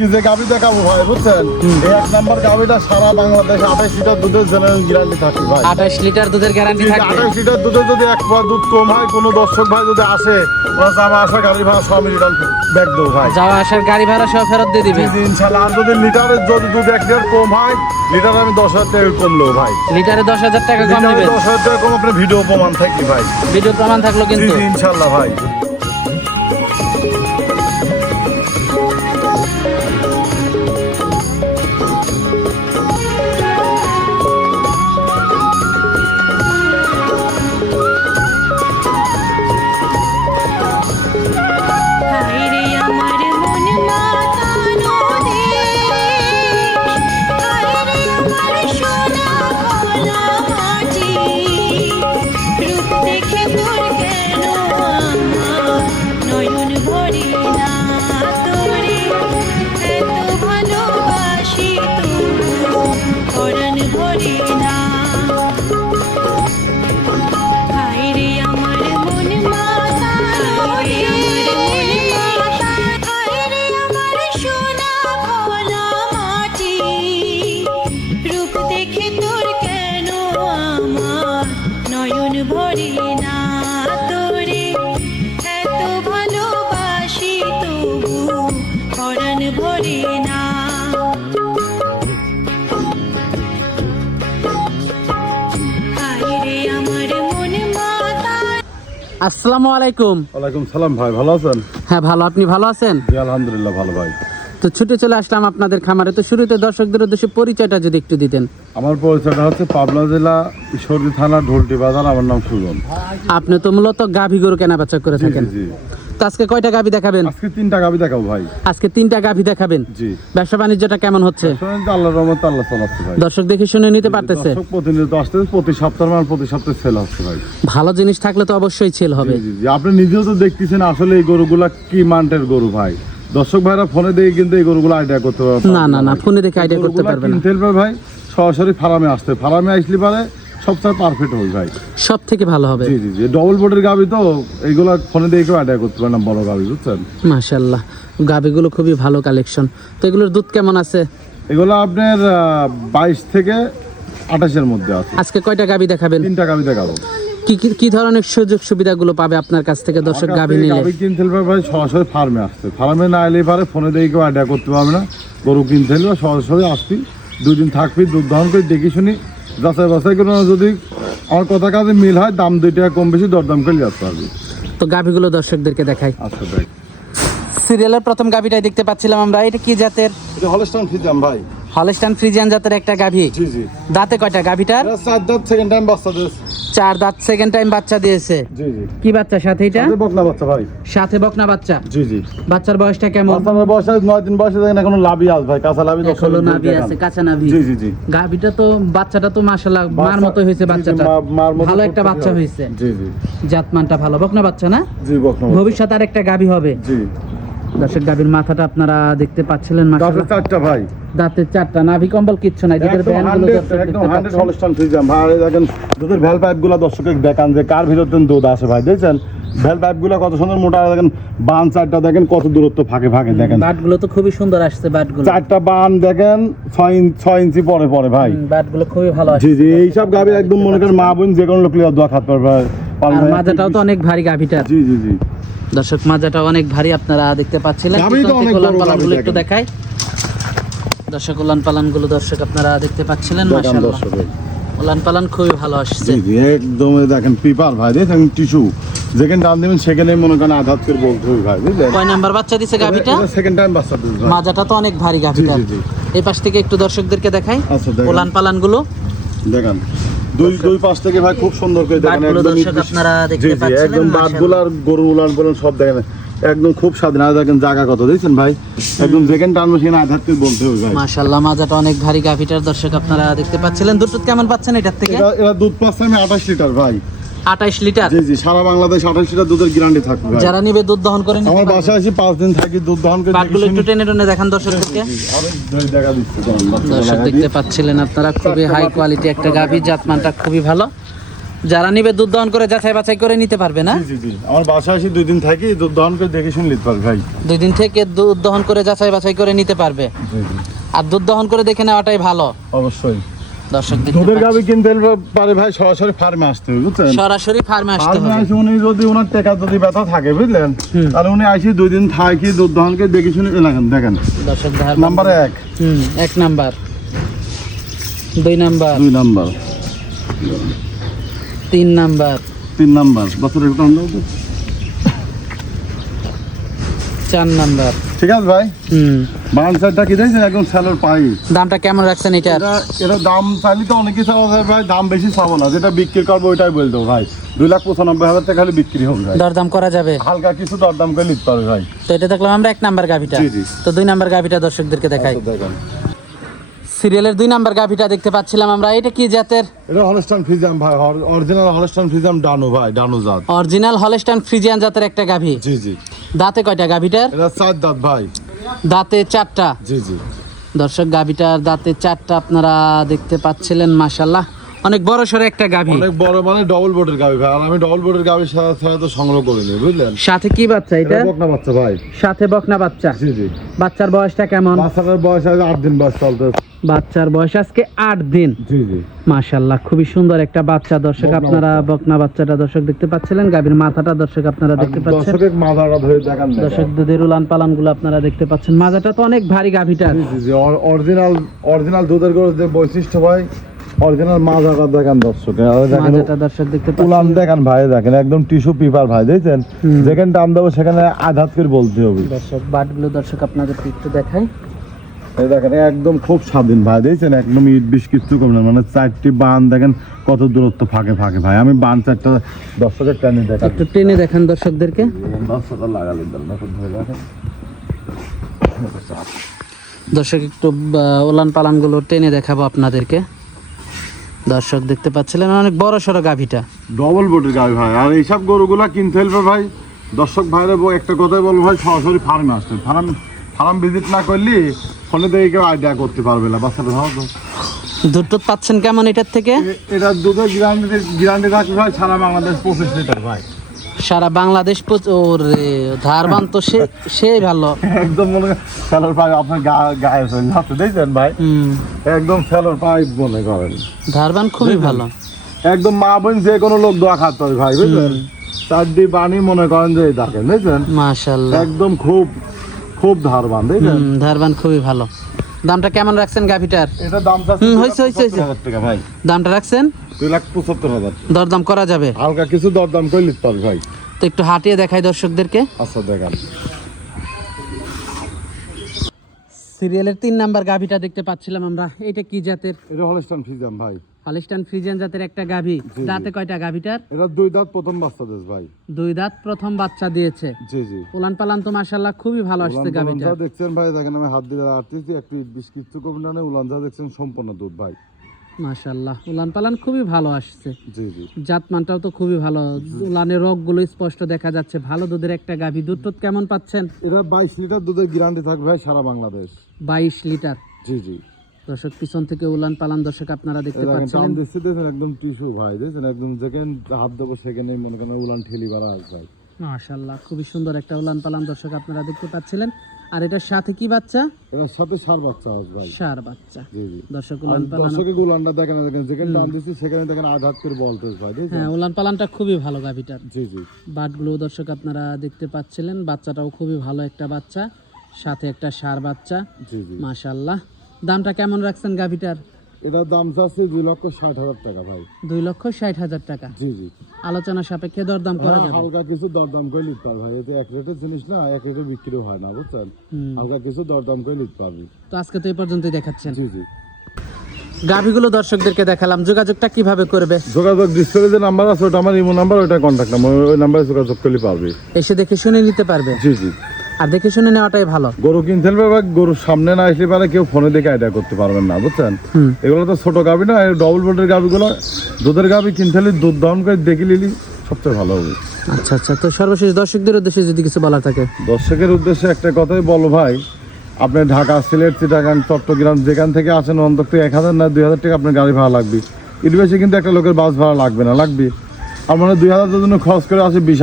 আজকে যে গাভি দেখাবো ভাই বুঝছেন? এই এক নাম্বার গাভিটা সারা বাংলাদেশে আঠাশ লিটার দুধের জেনারেল গ্যারান্টি থাকে ভাই। আঠাশ লিটার দুধের গ্যারান্টি থাকবে? আঠাশ লিটার দুধে যদি এক পা দুধ কম হয় কোনো দর্শক ভাই যদি আসে ওরা আমার আসা গাড়ি ভাড়া সব রিটার্ন ব্যাক দেবো ভাই। যাওয়া আসার গাড়ি ভাড়া সব ফেরত দিয়ে দিবে? জি, আর যদি লিটারের যদি দুধ এক লিটার কম হয় লিটার আমি দশ হাজার টাকা কমলো ভাই। লিটারে দশ হাজার টাকা কম লিটারে দশ হাজার টাকা কম আপনি ভিডিও প্রমাণ থাকি ভাই। ভিডিও প্রমাণ থাকল কিন্তু। ইনশাল্লাহ ভাই। আসসালামু আলাইকুম। ওয়ালাইকুম সালাম ভাই ভালো আছেন? হ্যাঁ ভালো। আপনি ভালো আছেন? জি আলহামদুলিল্লাহ ভালো ভাই। তো ছুটে চলে আসলাম আপনাদের খামারে। তো শুরুতে দর্শকদের উদ্দেশ্যে পরিচয়টা যদি একটু দিতেন। আমার পরিচয়টা হচ্ছে পাবনা জেলা ঈশ্বরদী থানা ঢোলটি বাজার। আমার নাম সুজন। আপনি তো মূলত গাভী গরু কেনা বেচা করে থাকেন। তো আজকে কয়টা গাভী দেখাবেন? আজকে তিনটা গাভি দেখাবো ভাই। আজকে তিনটা গাভী দেখাবেন? জি। ব্যবসা বাণিজ্যটা কেমন হচ্ছে? আল্লাহর রহমতে আল্লাহ চালাচ্ছে ভাই। দর্শক দেখে শুনে নিতে পারতেছে। দর্শক প্রতিনিয়ত আসতেছে প্রতি সপ্তাহ মানে প্রতি সপ্তাহে সেল হচ্ছে ভাই। ভালো জিনিস থাকলে তো অবশ্যই ছেল হবে। জি জি আপনি নিজেও তো দেখতেছেন আসলে এই গরুগুলা কি মান্টের গরু ভাই। দর্শক ভাইরা ফোনে দিয়ে কিন্তু এই গরুগুলো আইডিয়া করতে পারবে না না না ফোনে দেখে আইডিয়া করতে পারবে না। ভাই সরাসরি ফার্মে আসতে ফার্মে আসলে পারে সবচেয়ে পারফেক্ট হবে ভাই সব থেকে ভালো হবে। জি জি জি। ডবল বোর্ডের গাবি তো এইগুলো ফোনে দিয়ে কেউ আইডিয়া করতে পারে না বড় গাবি বুঝছেন? মাশাল্লাহ গাভীগুলো খুবই ভালো কালেকশন তো এগুলোর দুধ কেমন আছে? এগুলো আপনার বাইশ থেকে আঠাশের মধ্যে আছে। আজকে কয়টা গাভী দেখাবেন? তিনটা গাবি দেখাবো। কি কি- কি ধরনের সুযোগ সুবিধাগুলো পাবে আপনার কাছ থেকে দর্শক গাভী নিলে? গাবি কিনতে হলে ভাই সরাসরি ফার্মে আসতে। ফার্মে না এলে পারে ফোনে দিয়ে কেউ আইডিয়া করতে পারবে না। গরু কিনতে হলে সরাসরি আসবি। দুই দিন থাকবি দুধ দহন করে দেখি শুনি। যাচাই বাছাই করে যদি আমার কথা কাজে মিল হয় দাম দুই টাকা কম বেশি দরদাম করে যাচ্ছে পারবি। তো গাভিগুলো দর্শকদেরকে দেখাই। আচ্ছা দেখ। সিরিয়ালের প্রথম গাভীটাই দেখতে পাচ্ছিলাম আমরা। এটা কি জাতের? এটা হলস্টান ফ্রিজিয়ান ভাই। হলস্টান ফ্রিজিয়ান জাতের একটা গাভি। জি জি। দাঁতে কয়টা গাভিটার? সাত চার দাঁত সেকেন্ড টাইম বাচ্চা দিয়েছে। চার দাঁত সেকেন্ড টাইম বাচ্চা দিয়েছে। জি জি। কি বাচ্চা সাথে এটা? সাথে বকনা বাচ্চা ভাই। সাথে বকনা বাচ্চা? জি জি। বাচ্চার বয়সটা কেমন? বাচ্চার বয়স নয় দিন বয়সে দেখেন এখনও লাভই আস ভাই। কাঁচা লাভই দশ এখনও দিন নাভি আছে কাঁচা নাভি জি জি জি। গাভীটা তো বাচ্চাটা তো মাশাআল্লাহ মার মতো হয়েছে বাচ্চাটা। মার মতো ভালো একটা বাচ্চা হয়েছে। জি জি। জাতমানটা ভালো। বকনা বাচ্চা না? জি বকনা বাচ্চা। ভবিষ্যৎ আর একটা গাভী হবে। জি। দর্শক গাভীর মাথাটা আপনারা দেখতে পাচ্ছিলেন দাঁতের চারটা ভাই। দাঁতের চারটা নাভি কম্বল কিচ্ছু নাই দুধের একদম ব্যান্ডগুলো 100 দর্শক একদম দেখতে 100 পাচ্ছেন। হলস্টান ফ্রিজাম ভাই দেখেন দুধের ভ্যাল পাইপগুলা দর্শকের দেখান যে কার ভিতরতে দুধ আসে ভাই দেখছেন? ভ্যাল পাইপগুলা কত সুন্দর মোটা দেখেন বান চারটা দেখেন কত দূরত্ব ফাঁকে ফাঁকে দেখেন। বাটগুলো তো খুবই সুন্দর আসছে বাটগুলো। চারটা বান দেখেন ছয় ইঞ্চি ছয় ইঞ্চি পরে পরে ভাই। বাটগুলো খুবই ভালো জি জি এইসব গাভি একদম মনে করেন মা বোন যে কোনো লোক লিয়া দোয়া খাতে পারবে মাজাটাও তো অনেক ভারী গাভীটার। জি জি জি। দর্শক মাজাটা অনেক ভারী আপনারা দেখতে পাচ্ছিলেন। বড় পালানগুলো একটু। দেখাই। দর্শক উলান পালানগুলো দর্শক আপনারা দেখতে পাচ্ছিলেন মাশাআল্লাহ। উলান পালান খুবই ভালো আসছে। একদম দেখেন পিপার ভাই দেখেন টিস্যু। যেখানে টান দেবেন সেখানে মনে করেন আঘাত করে বলতে হবে ভাই কয় নাম্বার বাচ্চা দিছে গাভীটা? সেকেন্ড টাইম বাচ্চা ভাই। মাজাটা তো অনেক ভারী জি। এই পাশ থেকে একটু দর্শকদেরকে দেখাই। আচ্ছা। উলান পালানগুলো দেখেন। দুই দুই পাশ থেকে ভাই খুব সুন্দর করে দেখেন জি জি একদম বাঘগুলার গরু উলান বলেন সব দেখেন একদম খুব স্বাধীন। আর দেখেন জায়গা কত দেখছেন ভাই? একদম যেখানে টানবো সেখানে আধ্যাত্মিক বলতে হবে ভাই। মাশাআল্লাহ মাজাটা অনেক ভারী গাভিটার দর্শক আপনারা দেখতে পাচ্ছিলেন। দুধ কেমন পাচ্ছেন এটার থেকে? এটা এরা দুধ পাচ্ছে আমি আঠাশ লিটার ভাই। আঠাইশ লিটার? জি জি সারা বাংলাদেশ আঠাশ লিটার দুধের গ্যারান্টি থাকবে যারা নিবে দুধ দহন করে নিতে আমার। বাসায় আসি পাঁচ দিন থাকি দুধ দহন করে বাটগুলো দেখি একটু টেনে টেনে দেখান দর্শকদেরকে। দর্শক দেখতে। পাচ্ছিলেন আপনারা খুবই হাই কোয়ালিটি একটা গাভী জাতমানটা খুবই ভালো। যারা নিবে দুধ দহন করে যাচাই বাছাই করে নিতে পারবে না? জি জি আমার বাসায় আসি দুই দিন থাকি দুধ দহন করে দেখে শুনে নিতে পারবে ভাই। দুই দিন থেকে দুধ দহন করে যাচাই বাছাই করে নিতে পারবে। জি জি। আর দুধ দহন করে দেখে নেওয়াটাই ভালো। অবশ্যই। দর্শক দুধের গাবি কিনতে পারে ভাই সরাসরি ফার্মে আসতে হবে বুঝছেন? সরাসরি ফার্মে আসতে হবে। উনি যদি ওনার টেকা যদি ব্যথা থাকে বুঝলেন। তাহলে উনি আসি দুই দিন থাকি দুধ দহনকে দেখে শুনে এলাকান দেখেন। দর্শক নাম্বার এক। হুম এক নাম্বার। দুই নাম্বার। দুই নাম্বার। তিন নাম্বার। তিন নাম্বার। বছর একটু। চার নাম্বার। ঠিক আছে ভাই? হুম। বান সাইডটা কি দেখছেন? একদম স্যালোর পাই। দামটা কেমন রাখছেন এটা এটা দাম চাইলে তো অনেক হবে ভাই দাম বেশি চাবো না। যেটা বিক্রি করব ওইটাই বলতো ভাই। দুই লাখ পঁচানব্বই হাজার টাকা হলে বিক্রি হবে ভাই। দরদাম করা যাবে? হালকা কিছু দরদাম করে নিতে পারবে ভাই। তো এটা দেখলাম আমরা এক নাম্বার গাভিটা। তো দুই নাম্বার গাভিটা দর্শকদেরকে দেখাই। আচ্ছা, সিরিয়ালের দুই নাম্বার গাভিটা দেখতে পাচ্ছিলাম আমরা। এটা কি জাতের? এটা হলস্টান ফ্রিজাম ভাই। অরিজিনাল হলস্টান ফ্রিজাম ডানো ভাই ডানো জাত। অরিজিনাল হলস্টাইন ফ্রিজিয়ান জাতের একটা গাভি। জি জি। দাঁতে কয়টা গাভিটার? এটা চার দাঁত ভাই। দাঁতে চারটা? জি জি। দর্শক গাভিটার দাঁতে চারটা আপনারা দেখতে পাচ্ছিলেন মাশাল্লাহ অনেক বড় সড়ো একটা গাভি। অনেক বড় মানে ডবল বোর্ডের গাবি ভাই। আর আমি ডবল বোর্ডের ছাড়া ছাড়া তো সংগ্রহ করিনি বুঝলেন? সাথে কি বাচ্চা এটা? বকনা বাচ্চা ভাই। সাথে বকনা বাচ্চা। জি জি। বাচ্চার বয়সটা কেমন? বাচ্চাটার বয়স আছে আট দিন বয়স চলতে বাচ্চার বয়স আজকে আট দিন। মাশাল্লাহ খুবই সুন্দর একটা বাচ্চা। দর্শক আপনারা বকনা বাচ্চাটা দর্শক দেখতে পাচ্ছিলেন গাভীর মাথাটা দর্শক আপনারা দেখতে পাচ্ছেন। মাথাটা দর্শক দুধের উলান পালানগুলো আপনারা দেখতে পাচ্ছেন। মাজাটা তো অনেক ভারী গাভীটা। অরিজিনাল অরিজিনাল দুধের গরুর যে বৈশিষ্ট্য হয় অরিজিনাল মাজাটা দেখান দর্শকে। মাজাটা দর্শক দেখতে পাচ্ছেন। দেখান ভাই দেখেন একদম টিস্যু পেপার ভাই দেখছেন? যেখানে দাম দেবো সেখানে আঘাত করে বলতে হবে। দর্শক বাটগুলো দর্শক আপনাদেরকে একটু দেখাই। এই দেখেন একদম খুব স্বাধীন ভাই দেখছেন? একদম ইট বিশ কিছু কম না মানে চারটি বান দেখেন কত দূরত্ব ফাঁকে ফাঁকে ভাই। আমি বান চারটা দর্শকের টানি দেখান একটু টেনে দেখান দর্শকদেরকে। দর্শক লাগালেন দর্শক একটু আহ, উলান পালানগুলো টেনে দেখাবো আপনাদেরকে। দর্শক দেখতে পাচ্ছিলেন অনেক বড় সড়ো গাভীটা। ডবল বোটের গাড়ি ভাই। আর এইসব গরুগুলা কিনতে হলে ভাই। দর্শক ভাইরা একটা কথাই বলব ভাই সরাসরি ফার্মে আসতে ফার্ম ফার্ম ভিজিট না করলে ফোনে দেখে কেউ আইডিয়া করতে পারবে না বাচ্চাটা ভালো তো। দুধ পাচ্ছেন কেমন এটার থেকে? এটা দুধের গ্যারান্টি ভাই সারা বাংলাদেশ পঁচিশ লিটার ভাই। সারা বাংলাদেশ ওরে ধারবান তো সে সেই ভালো। একদম মনে ফেলোর পাইপ আপনার গায়ে চলে যাচ্ছে দেখছেন ভাই? একদম ফেলোর পাইপ মনে করেন। ধারবান খুবই ভালো। একদম মা বোন যে কোনো লোক দোয়া খাতে ভাই বুঝলেন? চারটি বাণী মনে করেন যে দেখেন দেখছেন? মাশাল্লাহ একদম খুব খুব ধারবান দেখছেন হুম ধারবান খুবই ভালো। দামটা কেমন রাখছেন গাভিটার? এটা দাম চাচ্ছে হুম, হয়েছে, টাকা ভাই। দামটা রাখছেন? দুই লাখ পঁচাত্তর হাজার। দরদাম করা যাবে? হালকা কিছু দরদাম করে নিতে পারবে ভাই। তো একটু হাঁটিয়ে দেখাই দর্শকদেরকে। আচ্ছা দেখান। সিরিয়ালের তিন নাম্বার গাভিটা দেখতে পাচ্ছিলাম আমরা। এটা কি জাতের? এটা হলস্টান ফিজাম ভাই। হলিস্টান ফ্রিজিয়ান জাতের একটা গাভী। দাঁতে কয়টা গাভীটার? এটা দুই দাঁত প্রথম বাচ্চা দেশ ভাই। দুই দাঁত প্রথম বাচ্চা দিয়েছে। জি জি। উলান পালান তো মাশাল্লাহ খুবই ভালো আসছে গাভিটা। দেখছেন ভাই দেখেন আমি হাত দিয়ে আটতেছি একটু বিশ কিছু কম না উলান যা দেখছেন সম্পূর্ণ দুধ ভাই। মাশাল্লাহ উলান পালান খুবই ভালো আসছে। জি জি। জাত মানটাও তো খুবই ভালো। উলানের রোগগুলো স্পষ্ট দেখা যাচ্ছে। ভালো দুধের একটা গাভী। দুধ টুধ কেমন পাচ্ছেন? এটা বাইশ লিটার দুধের গ্যারান্টি থাকবে ভাই সারা বাংলাদেশ। বাইশ লিটার। জি জি। দর্শক পিছন থেকে উলান পালান দর্শক আপনারা দেখতে পাচ্ছেন দেখেন একদম টিস্যু ভাই দেখছেন? একদম যেখানে হাত দেবো সেখানেই মনে করেন উলান ঠেলি বাড়া আসবে ভাই। মাশাল্লাহ খুবই সুন্দর একটা উলান পালান দর্শক আপনারা দেখতে পাচ্ছিলেন। আর এটার সাথে কি বাচ্চা? এটার সাথে সার বাচ্চা আসবে ভাই। সার বাচ্চা। জি জি। দর্শক উলান পালান দর্শকের উলানটা দেখেন দেখেন যেখানে টান দিচ্ছে সেখানে দেখেন আঘাত করে বলতেছে ভাই দেখছেন? হ্যাঁ উলান পালানটা খুবই ভালো গাভিটার জি জি। বাটগুলো দর্শক আপনারা দেখতে পাচ্ছিলেন বাচ্চাটাও খুবই ভালো একটা বাচ্চা সাথে একটা সার বাচ্চা। জি জি। মাশাল্লাহ দামটা কেমন রাখছেন গাভিটার? এটার দাম চাচ্ছি দুই লক্ষ ষাট হাজার টাকা ভাই। দুই লক্ষ ষাট হাজার টাকা। জি জি। আলোচনা সাপেক্ষে দরদাম করা হ্যাঁ, যাবে। হালকা কিছু দরদাম করে নিতে পারবে ভাই। এটা এক রেটের জিনিস না এক রেটে বিক্রি হয় না বুঝছেন? হালকা কিছু দরদাম করে নিতে পারবি তো আজকে তো এই পর্যন্তই দেখাচ্ছেন। জি জি। গাভিগুলো দর্শকদেরকে দেখালাম। যোগাযোগটা কীভাবে করবে? যোগাযোগ ডিসপ্লে যে নাম্বার আছে ওটা আমার ইমো নাম্বার ওটা কন্ট্যাক্ট নাম্বার ওই নাম্বারে যোগাযোগ করলে পারবে এসে দেখে শুনে নিতে পারবে। জি জি। আর দেখে শুনে নেওয়াটাই ভালো। গরু কিনতে বা গরুর সামনে না আসলে পারে কেউ ফোনে দেখে আইডিয়া করতে পারবেন না বুঝছেন? এগুলো তো ছোট গাবি না ডবল বোর্ডের গাবিগুলো দুধের গাবি কিনতে হলে দুধ দহন করে দেখে নিলি সবচেয়ে ভালো হবে। আচ্ছা আচ্ছা তো সর্বশেষ দর্শকদের উদ্দেশ্যে যদি কিছু বলা থাকে। দর্শকের উদ্দেশ্যে একটা কথাই বলো ভাই আপনি ঢাকা সিলেট চিটাগাং চট্টগ্রাম যেখান থেকে আসেন অন্তত এক হাজার না দুই হাজার টাকা আপনার গাড়ি ভাড়া লাগবে। এর বেশি কিন্তু একটা লোকের বাস ভাড়া লাগবে না লাগবে। আর মানে দুই হাজার জন্য খরচ করে আসে বিশ